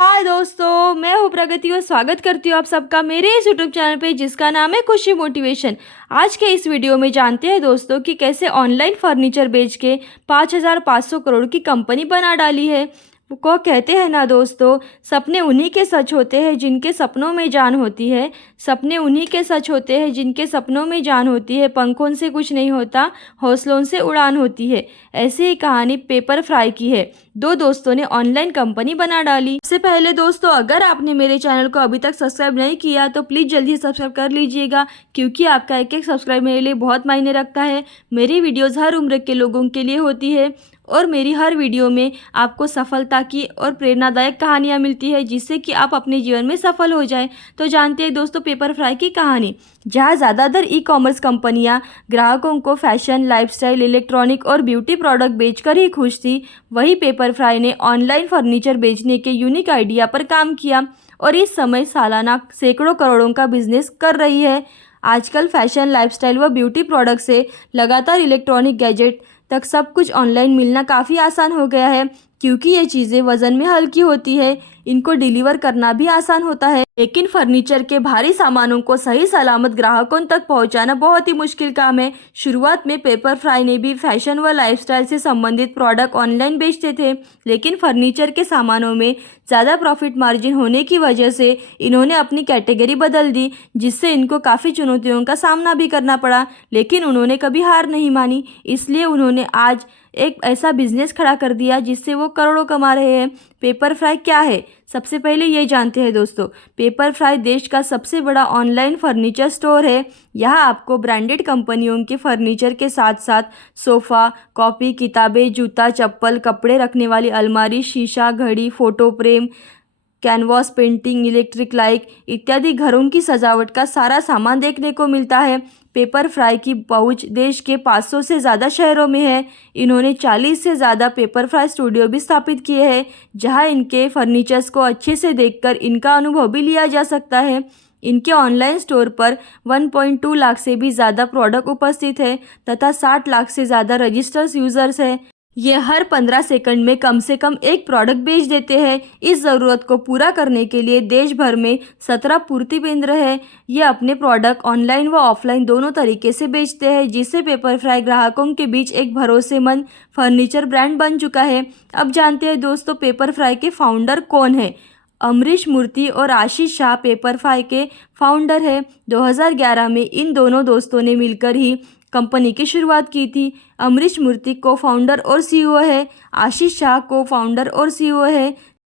हाय दोस्तों, मैं हूँ प्रगति और स्वागत करती हूँ आप सबका मेरे इस यूट्यूब चैनल पे जिसका नाम है खुशी मोटिवेशन। आज के इस वीडियो में जानते हैं दोस्तों कि कैसे ऑनलाइन फर्नीचर बेच के 5,500 करोड़ की कंपनी बना डाली है। वो कहते हैं ना दोस्तों, सपने उन्हीं के सच होते हैं जिनके सपनों में जान होती है। सपने उन्हीं के सच होते हैं जिनके सपनों में जान होती है। पंखों से कुछ नहीं होता, हौसलों से उड़ान होती है। ऐसी ही कहानी पेपर फ्राई की है। दो दोस्तों ने ऑनलाइन कंपनी बना डाली। सबसे पहले दोस्तों, अगर आपने मेरे चैनल को अभी तक सब्सक्राइब नहीं किया तो प्लीज़ जल्दी से सब्सक्राइब कर लीजिएगा, क्योंकि आपका एक एक सब्सक्राइब मेरे लिए बहुत मायने रखता है। मेरी वीडियोज़ हर उम्र के लोगों के लिए होती है और मेरी हर वीडियो में आपको सफलता की और प्रेरणादायक कहानियाँ मिलती है, जिससे कि आप अपने जीवन में सफल हो जाएं। तो जानते हैं दोस्तों पेपर फ्राई की कहानी। जहाँ ज़्यादातर ई कॉमर्स कंपनियाँ ग्राहकों को फैशन, लाइफस्टाइल, इलेक्ट्रॉनिक और ब्यूटी प्रोडक्ट बेचकर ही खुश थी, वही पेपर फ्राई ने ऑनलाइन फर्नीचर बेचने के यूनिक आइडिया पर काम किया और इस समय सालाना सैकड़ों करोड़ों का बिजनेस कर रही है। आजकल फैशन, लाइफस्टाइल व ब्यूटी प्रोडक्ट से लगातार इलेक्ट्रॉनिक गैजेट तक सब कुछ ऑनलाइन मिलना काफ़ी आसान हो गया है, क्योंकि ये चीज़ें वज़न में हल्की होती है, इनको डिलीवर करना भी आसान होता है। लेकिन फर्नीचर के भारी सामानों को सही सलामत ग्राहकों तक पहुंचाना बहुत ही मुश्किल काम है। शुरुआत में पेपर फ्राई ने भी फैशन व लाइफस्टाइल से संबंधित प्रोडक्ट ऑनलाइन बेचते थे, लेकिन फर्नीचर के सामानों में ज़्यादा प्रॉफिट मार्जिन होने की वजह से इन्होंने अपनी कैटेगरी बदल दी, जिससे इनको काफ़ी चुनौतियों का सामना भी करना पड़ा। लेकिन उन्होंने कभी हार नहीं मानी, इसलिए उन्होंने आज एक ऐसा बिजनेस खड़ा कर दिया जिससे वो करोड़ों कमा रहे हैं। पेपर फ्राई क्या है, सबसे पहले ये जानते हैं दोस्तों। पेपर फ्राई देश का सबसे बड़ा ऑनलाइन फर्नीचर स्टोर है। यहाँ आपको ब्रांडेड कंपनियों के फर्नीचर के साथ साथ सोफ़ा, कॉपी, किताबें, जूता, चप्पल, कपड़े रखने वाली अलमारी, शीशा, घड़ी, photo frame, canvas, painting, electric light इत्यादि घरों की सजावट का सारा सामान देखने को मिलता है। पेपर फ्राई की पहुंच देश के 500 से ज़्यादा शहरों में है। इन्होंने 40 से ज़्यादा पेपर फ्राई स्टूडियो भी स्थापित किए हैं, जहां इनके फर्नीचर्स को अच्छे से देखकर इनका अनुभव भी लिया जा सकता है। इनके ऑनलाइन स्टोर पर 1.2 लाख से भी ज़्यादा प्रोडक्ट उपस्थित है तथा 60 लाख से ज़्यादा रजिस्टर्ड यूज़र्स हैं। ये हर 15 सेकंड में कम से कम एक प्रोडक्ट बेच देते हैं। इस ज़रूरत को पूरा करने के लिए देश भर में 17 पूर्ति केंद्र है। ये अपने प्रोडक्ट ऑनलाइन व ऑफलाइन दोनों तरीके से बेचते हैं, जिससे पेपर फ्राई ग्राहकों के बीच एक भरोसेमंद फर्नीचर ब्रांड बन चुका है। अब जानते हैं दोस्तों पेपर फ्राई के फाउंडर कौन है। अमरीश मूर्ति और आशीष शाह पेपर फ्राई के फाउंडर है। 2011 में इन दोनों दोस्तों ने मिलकर ही कंपनी की शुरुआत की थी। अमरीश मूर्ति को फाउंडर और सीईओ है। आशीष शाह को फाउंडर और सीईओ है।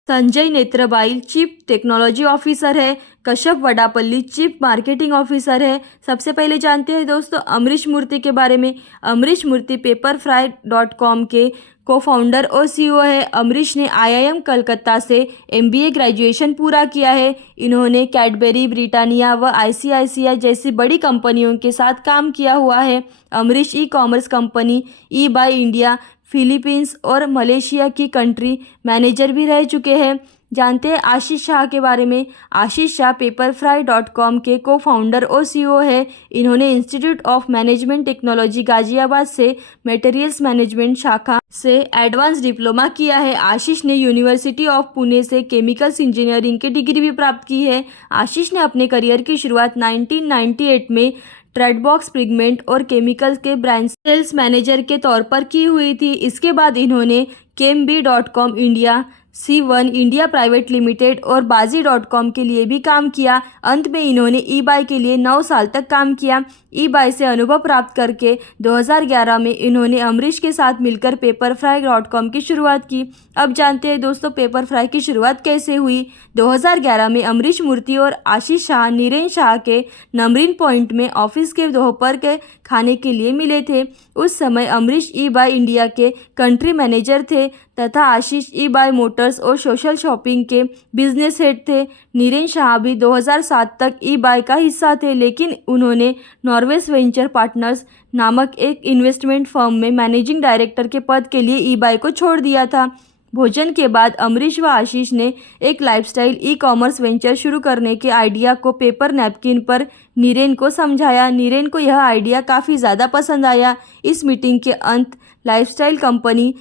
संजय नेत्रबाई चीफ टेक्नोलॉजी ऑफिसर है। कश्यप वडापल्ली चीफ मार्केटिंग ऑफिसर है। सबसे पहले जानते हैं दोस्तों अमरीश मूर्ति के बारे में। अमरीश मूर्ति पेपरफ्राई.com के को फाउंडर और सीईओ है। अमरीश ने आईआईएम कलकत्ता से एमबीए ग्रेजुएशन पूरा किया है। इन्होंने कैडबरी, ब्रिटानिया व आईसीआईसीआई जैसी बड़ी कंपनियों के साथ काम किया हुआ है। Amrish e commerce company E by India, Philippines और मलेशिया की कंट्री मैनेजर भी रह चुके हैं। जानते हैं आशीष शाह के बारे में। आशीष शाह पेपरफ्राई.com के को फाउंडर और सीईओ है। इन्होंने institute of management technology Ghaziabad से मटेरियल्स मैनेजमेंट शाखा से एडवांस डिप्लोमा किया है। आशीष ने यूनिवर्सिटी ऑफ पुणे से केमिकल्स इंजीनियरिंग की डिग्री भी प्राप्त की है। आशीष ने अपने करियर की शुरुआत 1998 में ट्रेडबॉक्स पिगमेंट और केमिकल्स के ब्रांच सेल्स मैनेजर के तौर पर की हुई थी। इसके बाद इन्होंने केमबी.com India, C1 India private limited और बाजी.com के लिए भी काम किया। अंत में इन्होंने ई बाय के लिए 9 साल तक काम किया। ई बाय से अनुभव प्राप्त करके 2011 में इन्होंने अमरीश के साथ मिलकर पेपरफ्राई.com की शुरुआत की। अब जानते हैं दोस्तों पेपर फ्राई की शुरुआत कैसे हुई। 2011 में अमरीश मूर्ति और आशीष शाह नीरेन शाह के नमरीन पॉइंट में ऑफिस के दोपहर के खाने के लिए मिले थे। उस समय अमरीश ई बाय इंडिया के कंट्री मैनेजर थे तथा आशीष ई बाय मोटर्स और सोशल शॉपिंग के बिजनेस हेड थे। नीरेन शाह भी 2007 तक ई बाय का हिस्सा थे, लेकिन उन्होंने नॉर्वेस वेंचर पार्टनर्स नामक एक इन्वेस्टमेंट फर्म में मैनेजिंग डायरेक्टर के पद के लिए ई बाय को छोड़ दिया था। भोजन के बाद अमरीश व आशीष ने एक लाइफस्टाइल ई कॉमर्स वेंचर शुरू करने के आइडिया को पेपर नैपकिन पर नीरेन को समझाया। नीरेन को यह आइडिया काफ़ी ज़्यादा पसंद आया। इस मीटिंग के अंत lifestyle company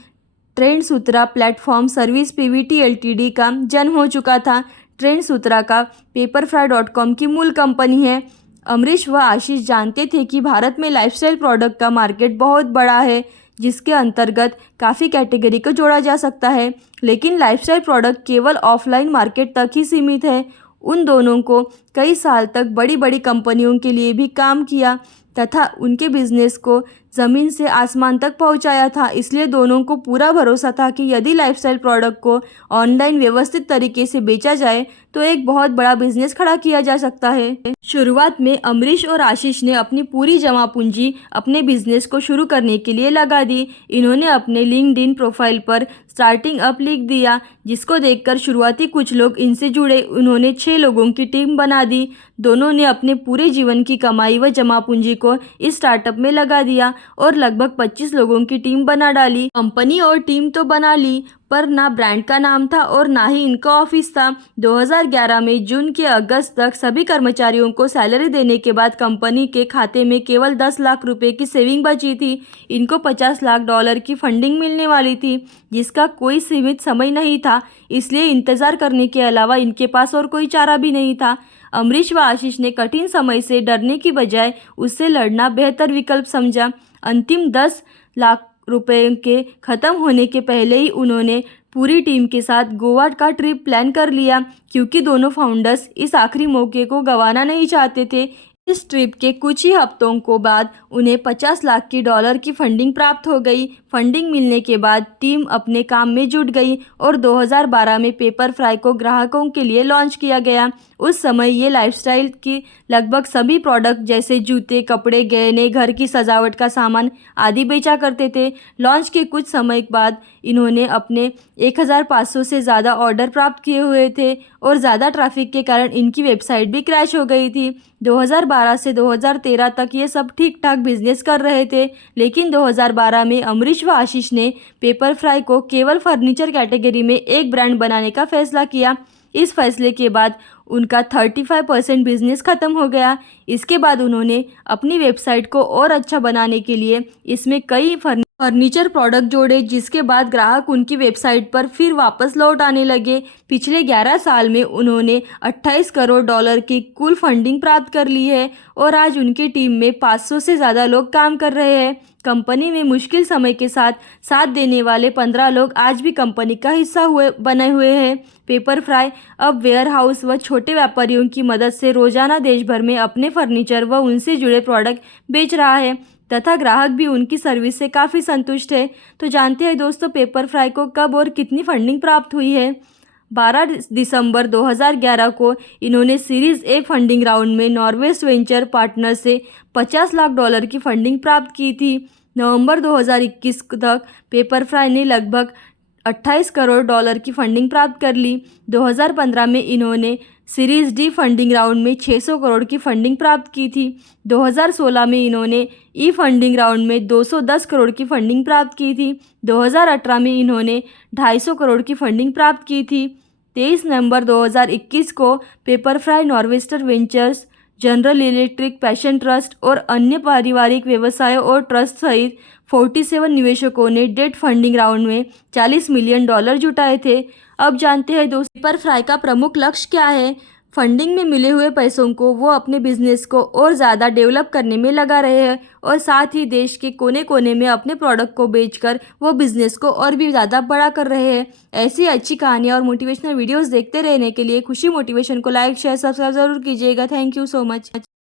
Trendsutra platform service PVT LTD का जन्म हो चुका था। ट्रेंडसूत्रा का पेपरफ्राई.com की मूल कंपनी है। अमरीश व आशीष जानते थे कि भारत में लाइफस्टाइल प्रोडक्ट का मार्केट बहुत बड़ा है, जिसके अंतर्गत काफ़ी कैटेगरी को जोड़ा जा सकता है, लेकिन लाइफस्टाइल प्रोडक्ट केवल ऑफलाइन मार्केट तक ही सीमित है। उन दोनों को कई साल तक बड़ी बड़ी कंपनियों के लिए भी काम किया तथा उनके बिजनेस को ज़मीन से आसमान तक पहुंचाया था। इसलिए दोनों को पूरा भरोसा था कि यदि लाइफस्टाइल प्रोडक्ट को ऑनलाइन व्यवस्थित तरीके से बेचा जाए तो एक बहुत बड़ा बिजनेस खड़ा किया जा सकता है। शुरुआत में अमरीश और आशीष ने अपनी पूरी जमा पूंजी अपने बिजनेस को शुरू करने के लिए लगा दी। इन्होंने अपने लिंक्डइन प्रोफाइल पर स्टार्टिंग अप लिख दिया, जिसको देखकर शुरुआती कुछ लोग इनसे जुड़े। उन्होंने 6 लोगों की टीम बना दी। दोनों ने अपने पूरे जीवन की कमाई व जमा पूंजी को इस स्टार्टअप में लगा दिया और लगभग 25 लोगों की टीम बना डाली। कंपनी और टीम तो बना ली, पर ना ब्रांड का नाम था और ना ही इनका ऑफिस था। 2011 में जून के अगस्त तक सभी कर्मचारियों को सैलरी देने के बाद कंपनी के खाते में केवल 10 लाख रुपए की सेविंग बची थी। इनको $50 लाख की फंडिंग मिलने वाली थी, जिसका कोई सीमित समय नहीं था, इसलिए इंतजार करने के अलावा इनके पास और कोई चारा भी नहीं था। अमरीश व आशीष ने कठिन समय से डरने की बजाय उससे लड़ना बेहतर विकल्प समझा। अंतिम 10 लाख रुपए के ख़त्म होने के पहले ही उन्होंने पूरी टीम के साथ गोवा का ट्रिप प्लान कर लिया, क्योंकि दोनों फाउंडर्स इस आखिरी मौके को गंवाना नहीं चाहते थे। इस ट्रिप के कुछ ही हफ्तों को बाद उन्हें $50 लाख की फंडिंग प्राप्त हो गई। फंडिंग मिलने के बाद टीम अपने काम में जुट गई और 2012 में पेपरफ्राई को ग्राहकों के लिए लॉन्च किया गया। उस समय ये लाइफस्टाइल की लगभग सभी प्रोडक्ट जैसे जूते, कपड़े, गहने, घर की सजावट का सामान आदि बेचा करते थे। लॉन्च के कुछ समय बाद इन्होंने अपने 1500 से ज़्यादा ऑर्डर प्राप्त किए हुए थे और ज़्यादा ट्रैफिक के कारण इनकी वेबसाइट भी क्रैश हो गई थी। 2012 से 2013 तक ये सब ठीक ठाक बिजनेस कर रहे थे, लेकिन 2012 में अमरीश व आशीष ने पेपरफ्राई को केवल फर्नीचर कैटेगरी में एक ब्रांड बनाने का फैसला किया। इस फैसले के बाद उनका 35% बिजनेस ख़त्म हो गया। इसके बाद उन्होंने अपनी वेबसाइट को और अच्छा बनाने के लिए इसमें कई फर्नीचर प्रोडक्ट जोड़े, जिसके बाद ग्राहक उनकी वेबसाइट पर फिर वापस लौट आने लगे। पिछले 11 साल में उन्होंने $28 करोड़ की कुल फंडिंग प्राप्त कर ली है और आज उनकी टीम में 500 से ज़्यादा लोग काम कर रहे हैं। कंपनी में मुश्किल समय के साथ देने वाले 15 लोग आज भी कंपनी का हिस्सा बने हुए हैं। पेपरफ्राई अब वेयरहाउस व छोटे व्यापारियों की मदद से रोजाना देश भर में अपने फर्नीचर व उनसे जुड़े प्रोडक्ट बेच रहा है तथा ग्राहक भी उनकी सर्विस से काफ़ी संतुष्ट है। तो जानते हैं दोस्तों पेपरफ्राई को कब और कितनी फंडिंग प्राप्त हुई है। 12 दिसंबर 2011 को इन्होंने सीरीज़ ए फंडिंग राउंड में नॉर्वेस्ट वेंचर पार्टनर से $50 लाख की फंडिंग प्राप्त की थी। नवंबर 2021 तक पेपरफ्राई ने लगभग $28 करोड़ की फंडिंग प्राप्त कर ली। 2015 में इन्होंने सीरीज़ डी फंडिंग राउंड में 600 करोड़ की फंडिंग प्राप्त की थी। 2016 में इन्होंने ई फंडिंग राउंड में 210 करोड़ की फंडिंग प्राप्त की थी। 2018 में इन्होंने 250 करोड़ की फंडिंग प्राप्त की थी। 23 नवंबर 2021 को Pepperfry nor'wester ventures, general electric, passion trust और अन्य पारिवारिक व्यवसायों और ट्रस्ट सहित 47 निवेशकों ने डेट फंडिंग राउंड में $40 मिलियन जुटाए थे। अब जानते हैं दोस्तों पेपरफ्राई का प्रमुख लक्ष्य क्या है। फंडिंग में मिले हुए पैसों को वो अपने बिजनेस को और ज़्यादा डेवलप करने में लगा रहे हैं और साथ ही देश के कोने कोने में अपने प्रोडक्ट को बेचकर वो बिजनेस को और भी ज़्यादा बड़ा कर रहे हैं। ऐसी अच्छी कहानियाँ और मोटिवेशनल वीडियोस देखते रहने के लिए खुशी मोटिवेशन को लाइक, शेयर, सब्सक्राइब जरूर कीजिएगा। Thank you so much.